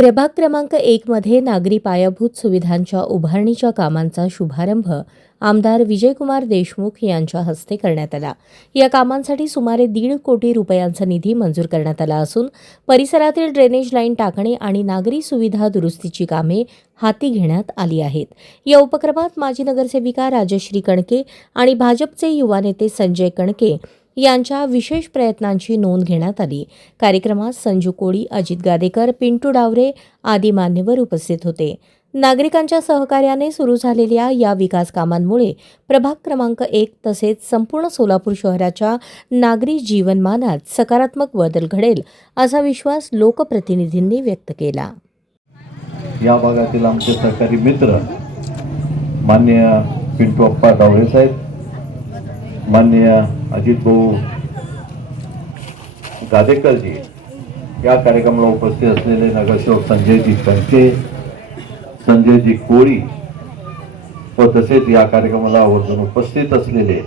प्रभाग क्रमांक एकमध्ये नागरी पायाभूत सुविधांच्या उभारणीच्या कामांचा शुभारंभ आमदार विजयकुमार देशमुख यांच्या हस्ते करण्यात आला. या कामांसाठी सुमारे दीड कोटी रुपयांचा निधी मंजूर करण्यात आला असून परिसरातील ड्रेनेज लाईन टाकणे आणि नागरी सुविधा दुरुस्तीची कामे हाती घेण्यात आली आहेत. या उपक्रमात माजी नगरसेविका राजश्री कणके आणि भाजपचे युवा नेते संजय कणके यांच्या विशेष प्रयत्नांची नोंद घेण्यात आली. कार्यक्रमात संजू कोळी अजित गादेकर पिंटू डावरे आदी मान्यवर उपस्थित होते. नागरिकांच्या सहकार्याने सुरू झालेल्या या विकास कामांमुळे प्रभाग क्रमांक एक तसेच संपूर्ण सोलापूर शहराच्या नागरी जीवनमानात सकारात्मक बदल घडेल असा विश्वास लोकप्रतिनिधींनी व्यक्त केला. या भागातील आमचे सहकारी मित्र मान्य पिंटू अप्पा डावळे साहेब माननीय अजित भाऊ गादेकरजी या कार्यक्रमाला उपस्थित असलेले नगरसेवक संजयजी कंके संजयजी कोळी व तसेच या कार्यक्रमाला आवर्जून उपस्थित असलेले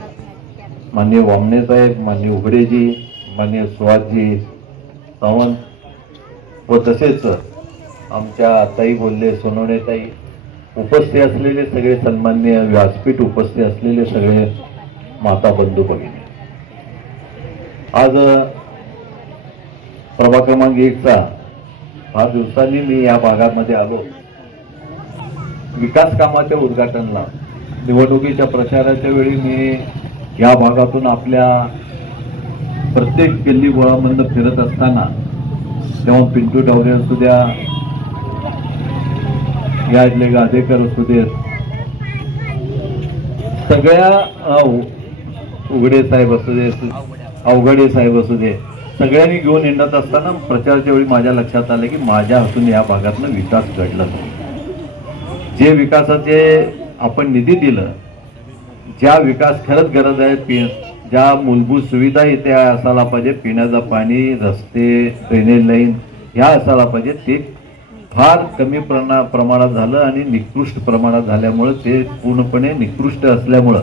मान्य वामने साहेब माननीय उघडेजी मान्य सुहासजी सावंत व तसेच आमच्या ताई बोलले सोनवणे ताई उपस्थित असलेले सगळे सन्मान्य व्यासपीठ उपस्थित असलेले सगळे माता बंधू भगिनी. आज प्रभा क्रमांक एकचा फार दिवसांनी मी या भागामध्ये आलो. विकास कामाच्या उद्घाटनला निवडणुकीच्या प्रचाराच्या वेळी मी या भागातून आपल्या प्रत्येक गल्ली गोळामधनं फिरत असताना तेव्हा पिंटू डावरे असू द्या या इथले गादेकर असू देत सगळ्या उघडे साहेब असू दे अवघडे साहेब असू दे. सगळ्यांनी घेऊन येणार असताना प्रचाराच्या वेळी माझ्या लक्षात आलं की माझ्या हातून या भागातनं विकास घडला. जे विकासाचे आपण निधी दिलं ज्या विकास खरंच गरज आहे पि ज्या मूलभूत सुविधा इथे असायला पाहिजे पिण्याचं पाणी रस्ते ड्रेनेज लाईन ह्या असायला पाहिजे ते फार कमी प्रणा प्रमाणात झालं आणि निकृष्ट प्रमाणात झाल्यामुळं ते पूर्णपणे निकृष्ट असल्यामुळं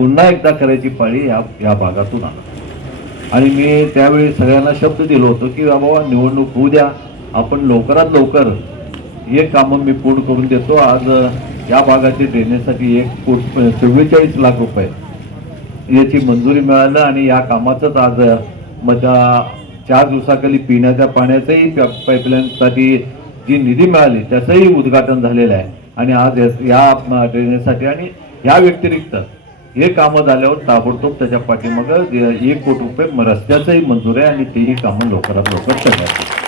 पुन्हा एकदा करायची पाळी या या भागातून आला. आणि मी त्यावेळी सगळ्यांना शब्द दिलो होतो की बाबा निवडणूक होऊ द्या. आपण लवकरात लवकर हे कामं मी पूर्ण करून देतो. आज या भागाचे ड्रेनेजसाठी एक कोट चव्वेचाळीस लाख रुपये याची मंजुरी मिळालं आणि या कामाचंच आज अ, माझ्या चार दिवसाखाली पिण्याच्या पाण्याचंही पाईपलाईनसाठी जी निधी मिळाली त्याचंही उद्घाटन झालेलं आहे. आणि आज या- ड्रेनेजसाठी आणि या व्यतिरिक्त हे कामं झाल्यावर ताबडतोब त्याच्या पाठीमागं एक कोटी रुपये रस्त्याचंही मंजूर आहे आणि तेही कामं लवकरात लवकर करण्यात